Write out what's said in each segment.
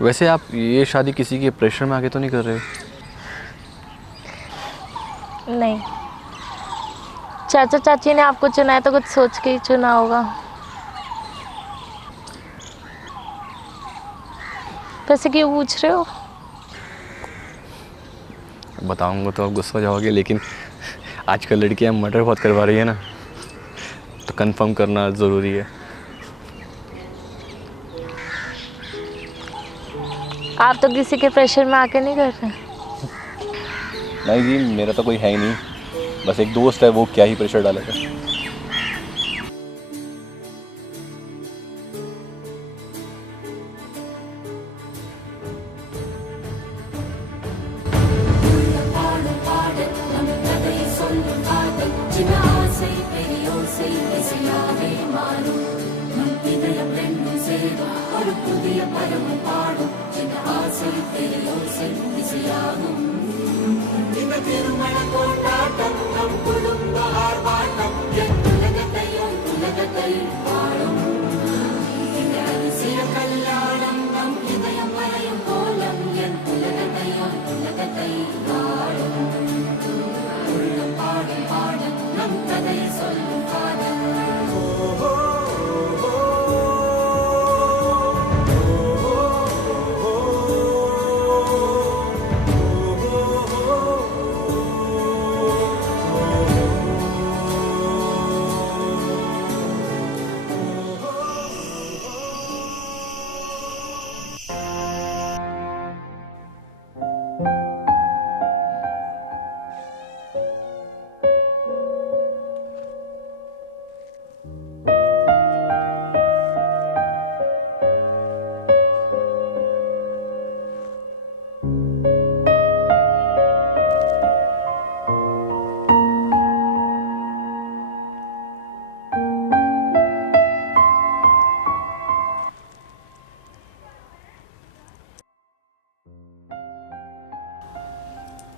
वैसे आप ये शादी किसी के प्रेशर में आके तो नहीं कर रहे? नहीं, चाचा चाची ने आपको चुना है तो कुछ सोच के ही चुना होगा। वैसे क्यों पूछ रहे हो? बताऊंगा तो आप गुस्सा हो जाओगे, लेकिन आजकल लड़कियां मर्डर बहुत करवा रही है ना, तो कंफर्म करना ज़रूरी है। आप तो किसी के प्रेशर में आके नहीं कर रहे। नहीं जी, मेरा तो कोई है ही नहीं, बस एक दोस्त है, वो क्या ही प्रेशर डालेगा।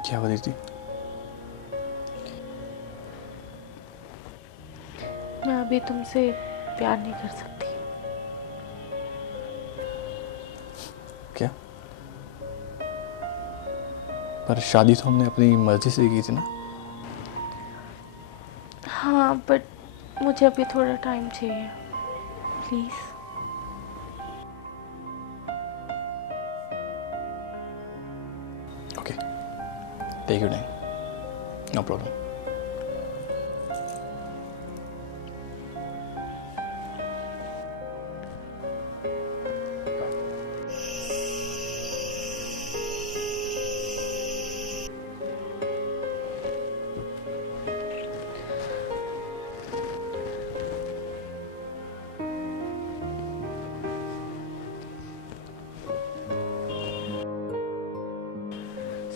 क्या हुआ दीदी? मैं अभी तुमसे प्यार नहीं कर सकती। क्या? पर शादी तो हमने अपनी मर्जी से की थी ना। हाँ, बट मुझे अभी थोड़ा टाइम चाहिए, please. Okay, take your time, no problem.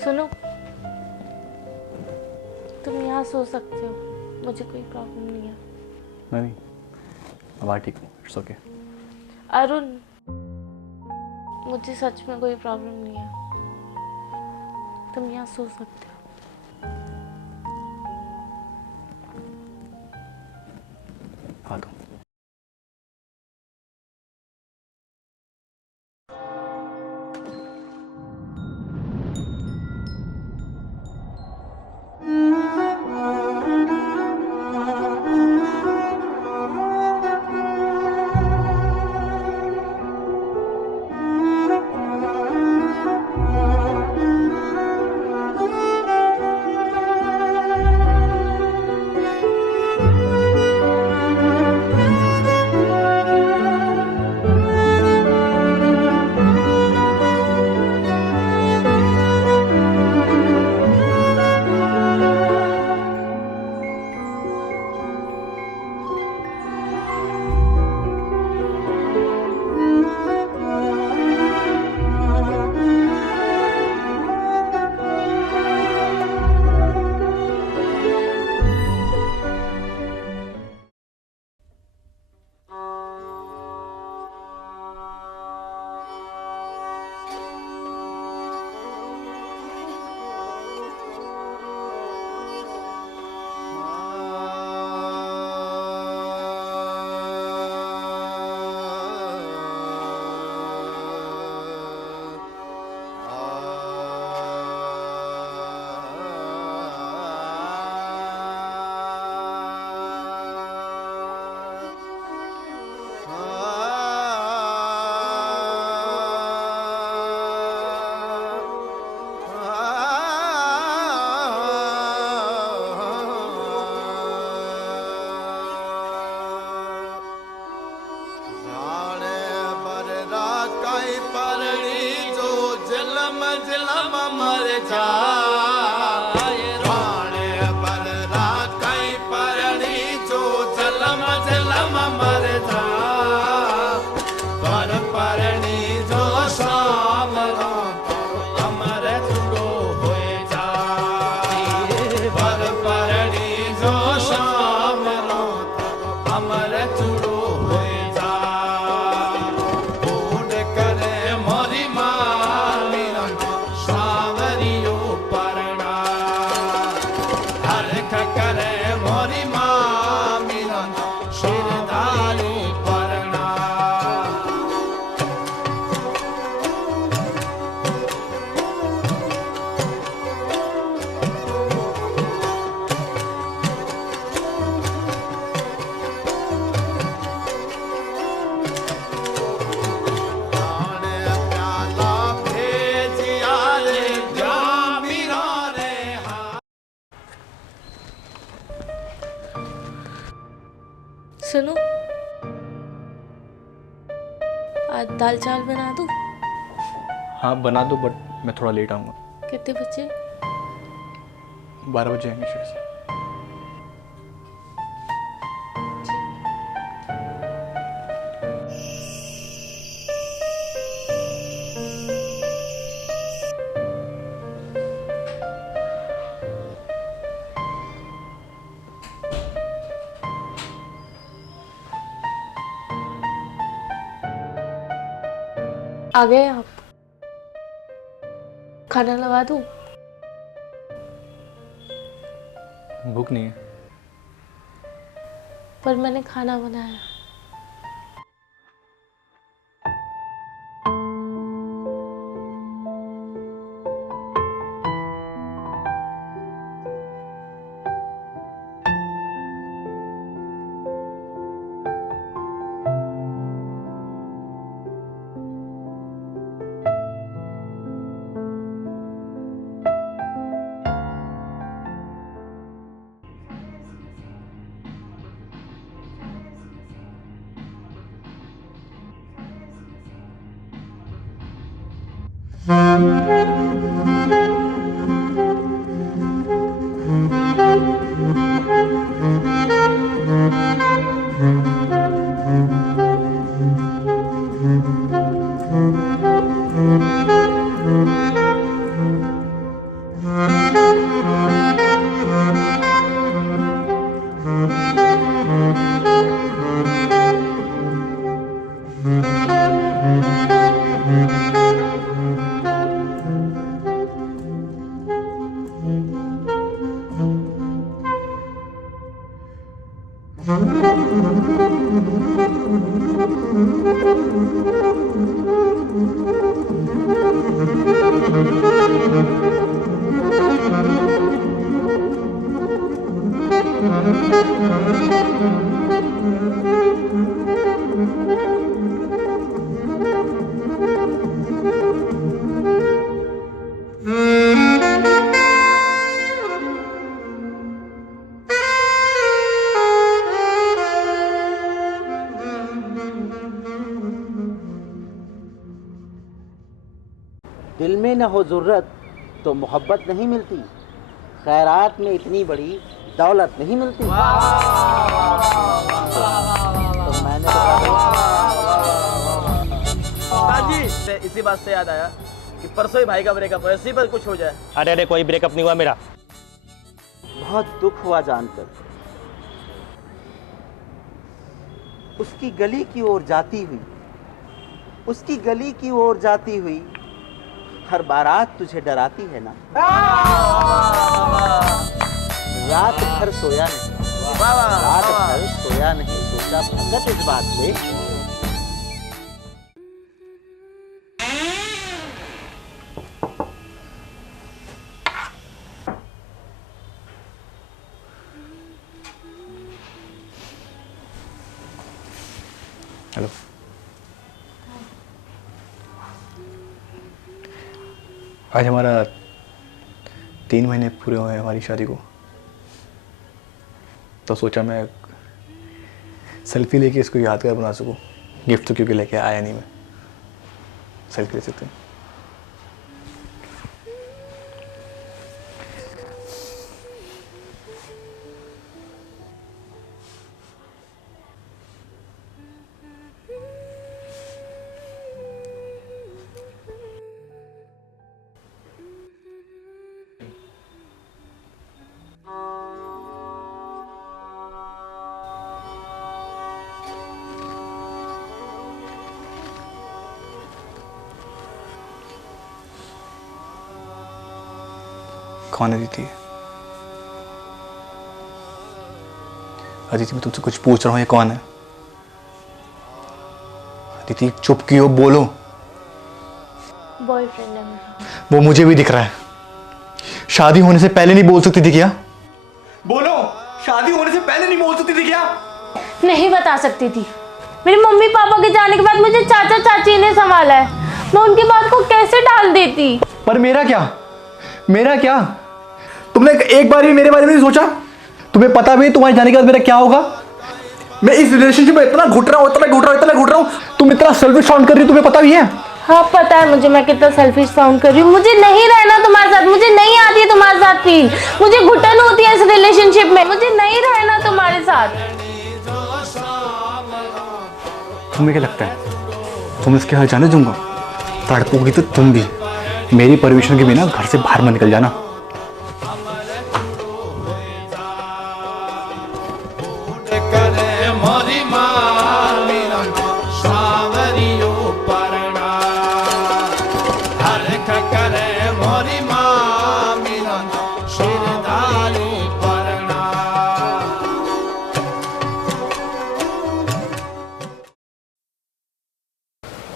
सुनो, तुम यहाँ सो सकते हो, मुझे कोई प्रॉब्लम नहीं है। नहीं, अब ठीक हूँ, इट्स ओके। अरुण, मुझे सच में कोई प्रॉब्लम नहीं है, तुम यहाँ सो सकते हो। हाँ तो आज दाल चावल बना दूँ? हाँ बना दो, बट मैं थोड़ा लेट आऊँगा। कितने बजे? 12 बजे आएंगे शायद से। आ गए आप? खाना लगा दूँ? भूख नहीं है। पर मैंने खाना बनाया। दिल में न हो ज़रूरत तो मोहब्बत नहीं मिलती, खैरात में इतनी बड़ी दौलत नहीं मिलती। तो मैंने जी इसी बात से याद आया कि परसों ही भाई का ब्रेकअप है, इसी पर कुछ हो जाए। अरे कोई ब्रेकअप नहीं हुआ मेरा। बहुत दुख हुआ जानकर। उसकी गली की ओर जाती हुई, उसकी गली की ओर जाती हुई हर बारात तुझे डराती है ना। रात भर सोया नहीं, रात भर सोया नहीं, सोचा भगत इस बात पे। हेलो, आज हमारा 3 महीने पूरे हुए हैं हमारी शादी को। तो सोचा मैं सेल्फी लेके इसको यादगार बना सकूं। गिफ्ट तो क्योंकि लेके आया नहीं, मैं सेल्फी ले सकते हैं। कौन है अदिति? अदिति मैं तुमसे कुछ पूछ रहा हूँ, ये कौन है? अदिति चुप क्यों, बोलो। बॉयफ्रेंड है मेरा। वो मुझे भी दिख रहा है। शादी होने से पहले नहीं बोल सकती थी क्या? बोलो, शादी होने से पहले नहीं बोल सकती थी क्या? नहीं बता सकती थी। मेरे मम्मी पापा के जाने के बाद मुझे चाचा चाची ने संभाला है, मैं उनकी बात को कैसे टाल देती। पर मेरा क्या, मेरा क्या? तुमने एक बार भी मेरे बारे में नहीं सोचा? तुम्हें पता भी तुम्हारे जाने के बाद मेरा क्या होगा? मैं इस रिलेशनशिप में इतना घुट रहा हूँ, तुम इतना सेल्फिश साउंड कर रही हो, तुम्हें पता भी है? हाँ पता है मुझे, मैं कितना सेल्फिश साउंड कर रही हूँ। मुझे नहीं रहना तुम्हारे साथ, मुझे नहीं आती है तुम्हारे साथ फील, मुझे घुटन होती है इस रिलेशनशिप में, मुझे नहीं रहना तुम्हारे साथ। तुम्हें क्या लगता है तुम इसके हाल जाने दूंगा? तड़पोगी तो तुम भी। मेरी परमिशन के बिना घर से बाहर मत निकल जाना।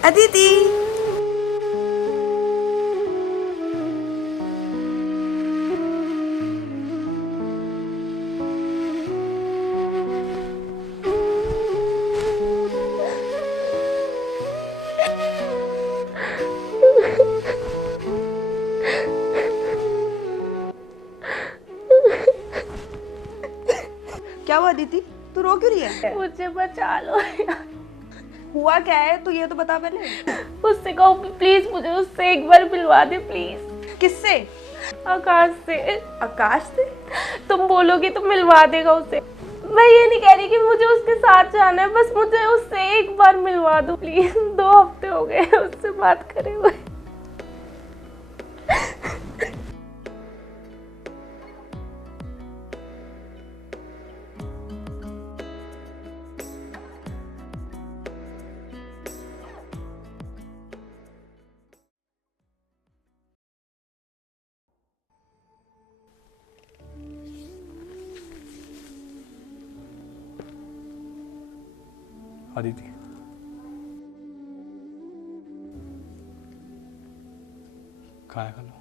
अदिति, क्या हुआ अदिति? तू रो क्यों रही है? मुझे बचा लो यार। हुआ क्या है तू ये तो बता पहले। उससे कहो प्लीज, मुझे उससे एक बार मिलवा दे प्लीज। किससे? आकाश से। आकाश से? तुम बोलोगी तो मिलवा देगा उसे। मैं ये नहीं कह रही कि मुझे उसके साथ जाना है, बस मुझे उससे एक बार मिलवा दो प्लीज। 2 हफ्ते हो गए उससे बात करे हुए। अदिति, खाना खा लो।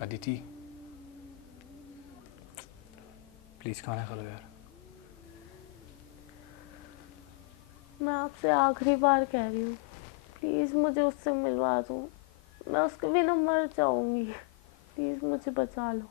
अदिति प्लीज खाना खा लो यार। मैं आपसे आखिरी बार कह रही हूँ, प्लीज मुझे उससे मिलवा दो। मैं उसके बिना मर जाऊंगी, प्लीज मुझे बचा लो।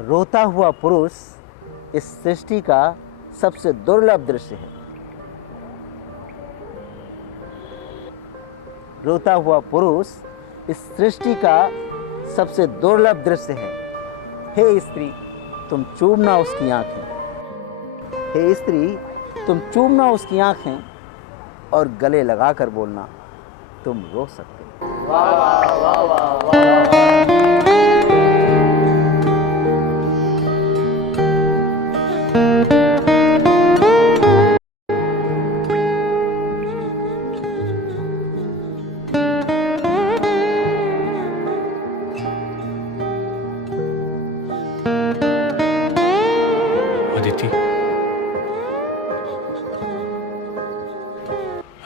रोता हुआ पुरुष इस सृष्टि का सबसे दुर्लभ दृश्य है। रोता हुआ पुरुष इस सृष्टि का सबसे दुर्लभ दृश्य है। हे स्त्री, तुम चूमना उसकी आंखें। हे स्त्री, तुम चूमना उसकी आंखें और गले लगाकर बोलना, तुम रो सकते हो। वाह वाह वाह वाह वाह। अदिति,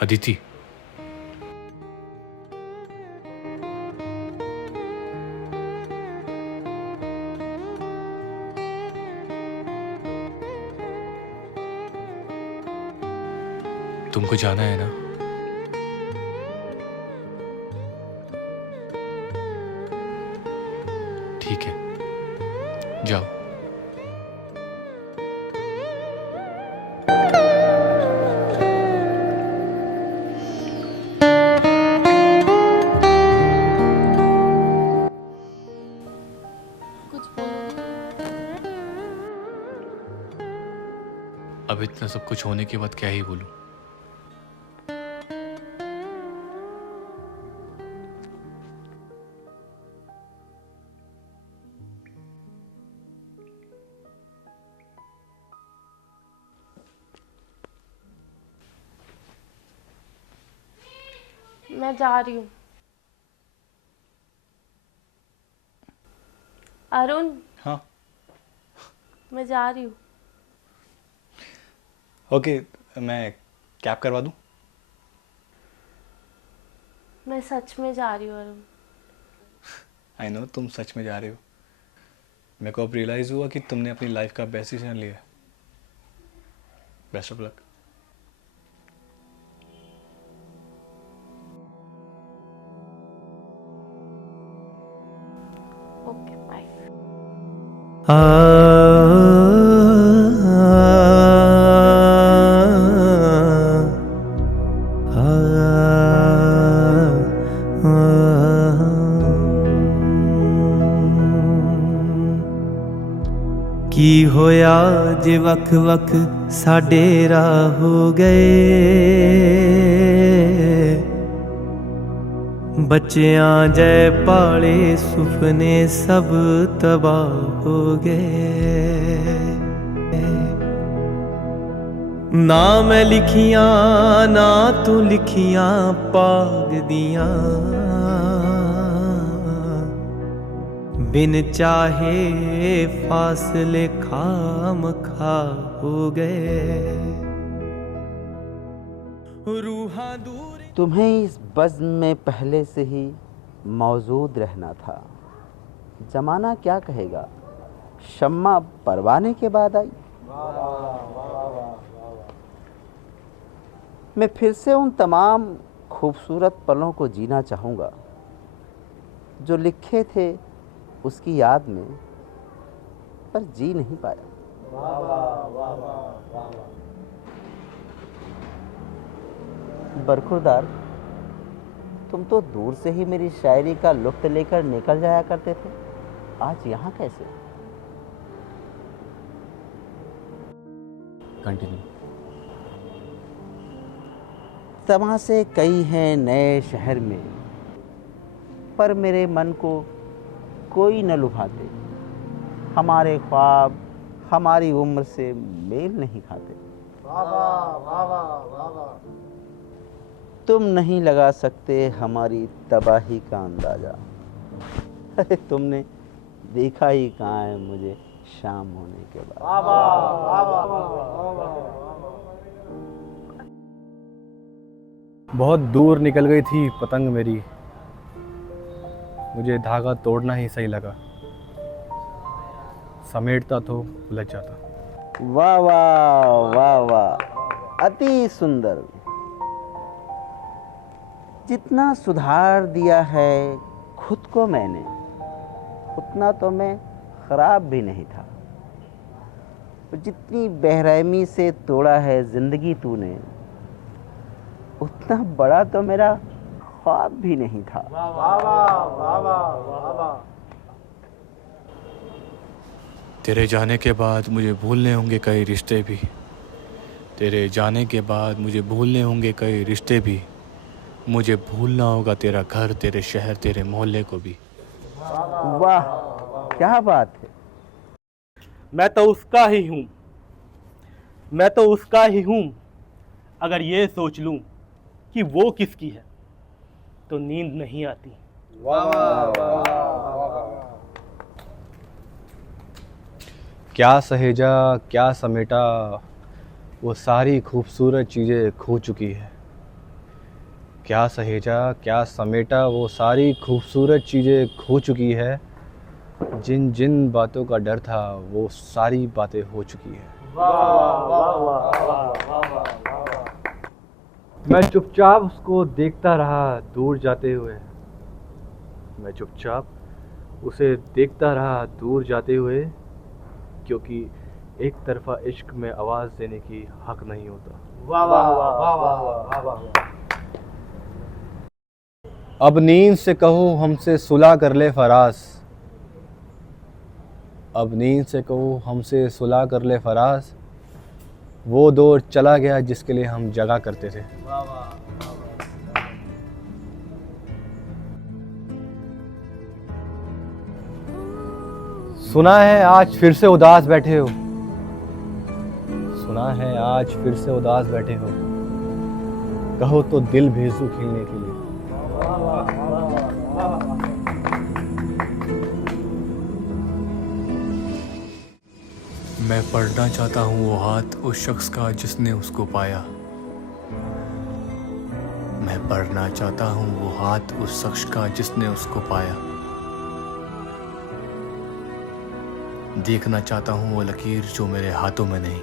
अदिति, तुमको जाना है ना? ठीक है, जाओ। अब इतना सब कुछ होने के बाद क्या ही बोलूं? मैं जा रही हूँ। अरुण, हाँ मैं जा रही हूँ। ओके, मैं कैब करवा दूँ? मैं सच में जा रही हूँ अरुण। आई नो तुम सच में जा रहे हो। मेरे को अब रियलाइज़ हुआ कि तुमने अपनी लाइफ का बेस्ट डिसीजन लिया है। Best of luck. Okay bye. की होया जे वख वख साडे राह हो गए, बच्चियां जै पाले सुपने सब तबाह हो गए। ना मैं लिखियां ना तू लिखियां पाग दियां, बिन चाहे फासले खाम खा हो गए। रूहां दूर तुम्हें इस बज़्म में पहले से ही मौजूद रहना था। जमाना क्या कहेगा, शम्मा परवाने के बाद आई। मैं फिर से उन तमाम खूबसूरत पलों को जीना चाहूँगा जो लिखे थे उसकी याद में, पर जी नहीं पाया। बरखुरदार, तुम तो दूर से ही मेरी शायरी का लुत्फ़ लेकर निकल जाया करते थे, आज यहाँ कैसे? कंटिन्यू। तमाशे कई हैं नए शहर में, पर मेरे मन को कोई न लुभाते। हमारे ख्वाब हमारी उम्र से मेल नहीं खाते। तुम नहीं लगा सकते हमारी तबाही का अंदाजा। अरे तुमने देखा ही कहाँ है मुझे शाम होने के बाद। बहुत दूर निकल गई थी पतंग मेरी, मुझे धागा तोड़ना ही सही लगा। समेटता तो उलझ जाता। वाह वाह वाह वाह, अति सुंदर। जितना सुधार दिया है खुद को मैंने, उतना तो मैं खराब भी नहीं था। जितनी बेरहमी से तोड़ा है जिंदगी तूने, उतना बड़ा तो मेरा ख्वाब भी नहीं था। तेरे जाने के बाद मुझे भूलने होंगे कई रिश्ते भी, तेरे जाने के बाद मुझे भूलने होंगे कई रिश्ते भी। मुझे भूलना होगा तेरा घर, तेरे शहर, तेरे मोहल्ले को भी। वाह क्या बात है। मैं तो उसका ही हूँ, मैं तो उसका ही हूँ। अगर ये सोच लूँ कि वो किसकी है तो नींद नहीं आती। क्या सहेजा क्या समेटा, वो सारी खूबसूरत चीज़ें खो चुकी है। क्या सहेजा क्या समेटा, वो सारी खूबसूरत चीज़ें खो चुकी है। जिन जिन बातों का डर था वो सारी बातें हो चुकी है। मैं चुपचाप उसको देखता रहा दूर जाते हुए, मैं चुपचाप उसे देखता रहा दूर जाते हुए, क्योंकि एक तरफा इश्क में आवाज़ देने की हक नहीं होता। अब नींद से कहो हमसे सुलह कर ले फराज, अब नींद से कहो हमसे सुलह कर ले फराज। वो दौर चला गया जिसके लिए हम जगा करते थे। सुना है आज फिर से उदास बैठे हो, सुना है आज फिर से उदास बैठे हो। कहो तो दिल भेज दूं खिलने के लिए। मैं पढ़ना चाहता हूँ वो हाथ उस शख्स का जिसने उसको पाया। मैं पढ़ना चाहता हूँ वो हाथ उस शख्स का जिसने उसको पाया। देखना चाहता हूँ वो लकीर जो मेरे हाथों में नहीं।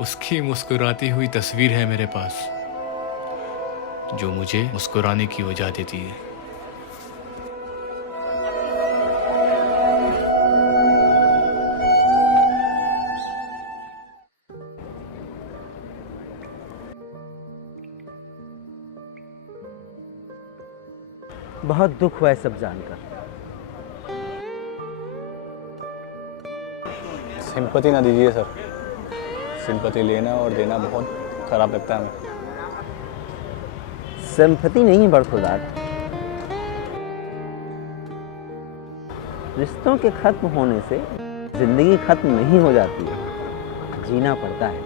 उसकी मुस्कुराती हुई तस्वीर है मेरे पास जो मुझे मुस्कुराने की वजह देती है। बहुत दुख हुआ है सब जानकर। सिंपैथी ना दीजिए सर, सिंपैथी लेना और देना बहुत खराब लगता है हमें। सिंपैथी नहीं बड़खुरदार, रिश्तों के खत्म होने से जिंदगी खत्म नहीं हो जाती है, जीना पड़ता है।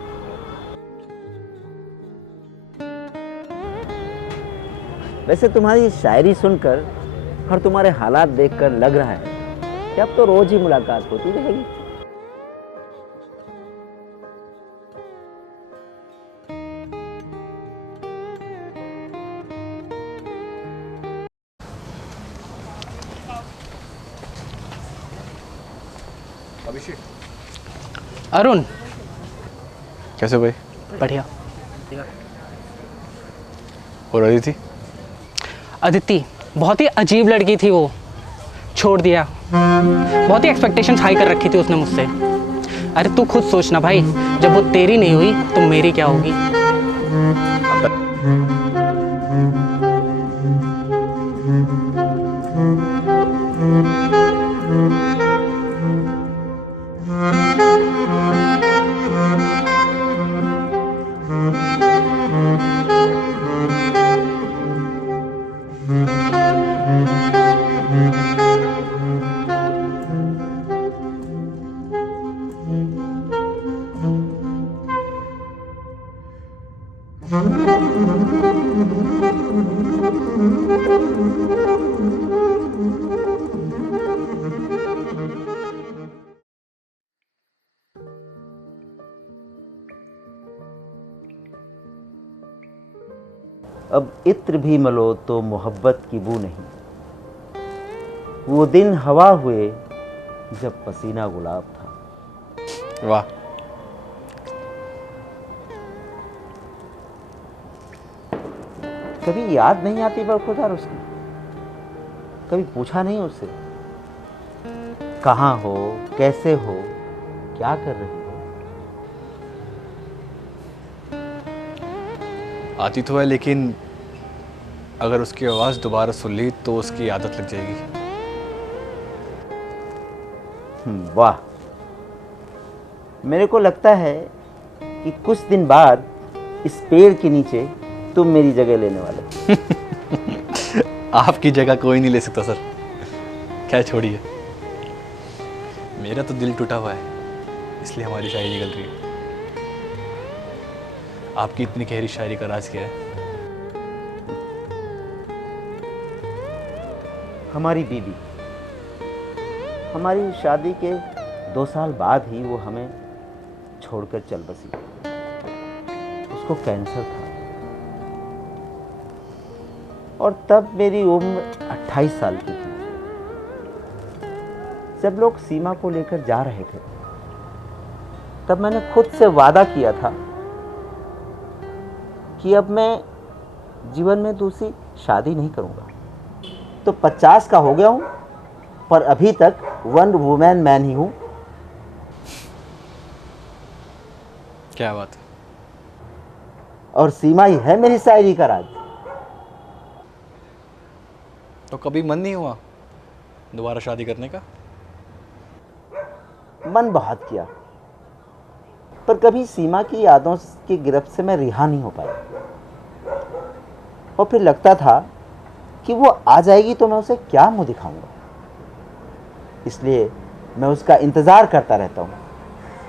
वैसे तुम्हारी शायरी सुनकर और तुम्हारे हालात देखकर लग रहा है कि अब तो रोज ही मुलाकात होती रहेगी। अरुण, कैसे भाई? बढ़िया। और अदिति? अदिति बहुत ही अजीब लड़की थी, वो छोड़ दिया। बहुत ही एक्सपेक्टेशंस हाई कर रखी थी उसने मुझसे। अरे तू खुद सोचना भाई, जब वो तेरी नहीं हुई तो मेरी क्या होगी। अब इत्र भी मलो तो मोहब्बत की बू नहीं, वो दिन हवा हुए जब पसीना गुलाब था। वाह, कभी याद नहीं आती बरखुरदार उसकी? कभी पूछा नहीं उससे कहाँ हो, कैसे हो, क्या कर रही हो? आती तो है, लेकिन अगर उसकी आवाज़ दोबारा सुन ली तो उसकी आदत लग जाएगी। वाह, मेरे को लगता है कि कुछ दिन बाद इस पेड़ के नीचे तुम मेरी जगह लेने वाले। आपकी जगह कोई नहीं ले सकता सर, क्या छोड़िए। मेरा तो दिल टूटा हुआ है, इसलिए हमारी शायरी निकल रही है। आपकी इतनी गहरी शायरी का राज क्या है? हमारी बीवी, हमारी शादी के 2 साल बाद ही वो हमें छोड़कर चल बसी। उसको कैंसर था और तब मेरी उम्र 28 साल की थी। जब लोग सीमा को लेकर जा रहे थे तब मैंने खुद से वादा किया था कि अब मैं जीवन में दूसरी शादी नहीं करूंगा। तो 50 का हो गया हूं, पर अभी तक वन वुमेन मैन ही हूं। क्या बात है। और सीमा ही है मेरी शायरी का राज। तो कभी मन नहीं हुआ दोबारा शादी करने का? मन बहुत किया, पर कभी सीमा की यादों की गिरफ्त से मैं रिहा नहीं हो पाया। और फिर लगता था कि वो आ जाएगी तो मैं उसे क्या मुंह दिखाऊंगा। इसलिए मैं उसका इंतज़ार करता रहता हूँ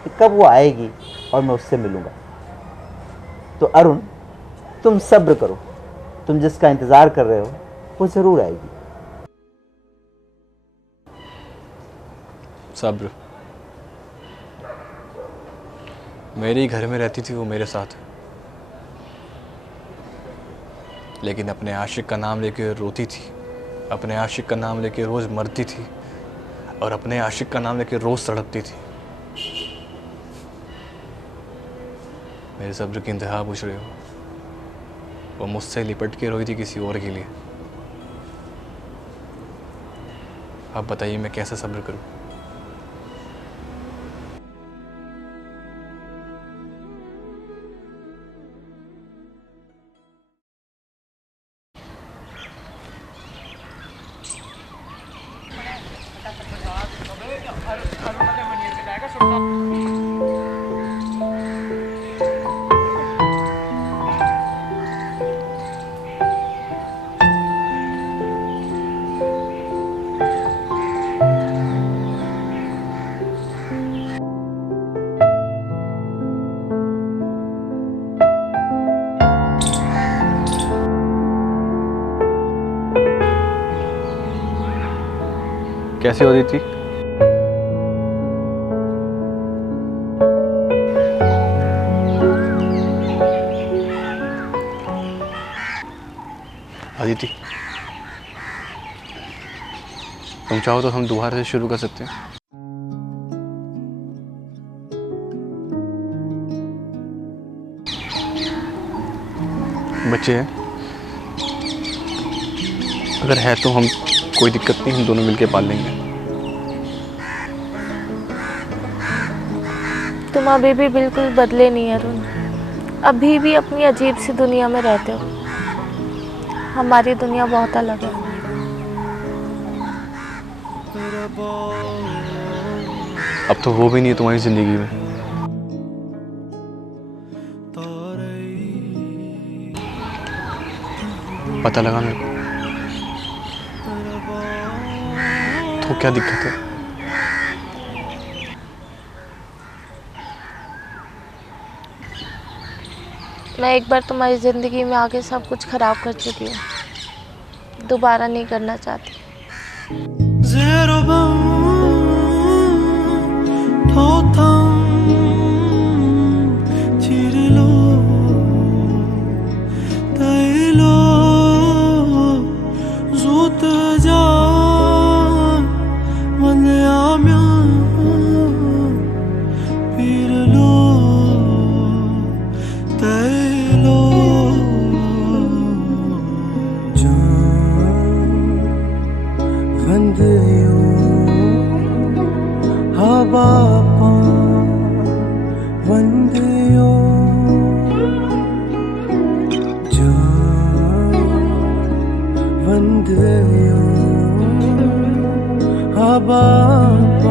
कि कब वो आएगी और मैं उससे मिलूँगा। तो अरुण, तुम सब्र करो, तुम जिसका इंतज़ार कर रहे हो वो ज़रूर आएगी। सब्र? मेरे ही घर में रहती थी वो मेरे साथ, लेकिन अपने आशिक का नाम लेके रोती थी, अपने आशिक का नाम लेके रोज़ मरती थी और अपने आशिक का नाम लेके रोज़ सड़कती थी। मेरे सब्र की इंतहा पूछ रहे हो? वो मुझसे लिपट के रोई थी किसी और के लिए। अब बताइए मैं कैसे सब्र करूं? कैसे हो अदिति? अदिति, तुम चाहो तो हम दोबारा से शुरू कर सकते हैं। बच्चे हैं, अगर है तो हम, कोई दिक्कत नहीं, हम दोनों मिलके पाल लेंगे। तुम अभी भी बिल्कुल बदले नहीं अरुण, अभी भी अपनी अजीब सी दुनिया में रहते हो। हमारी दुनिया बहुत अलग है। अब तो वो भी नहीं है तुम्हारी जिंदगी में। पता लगा मेरे को। तो क्या दिक्कत है? मैं एक बार तुम्हारी ज़िंदगी में आके सब कुछ खराब कर चुकी हूँ, दोबारा नहीं करना चाहती। Haba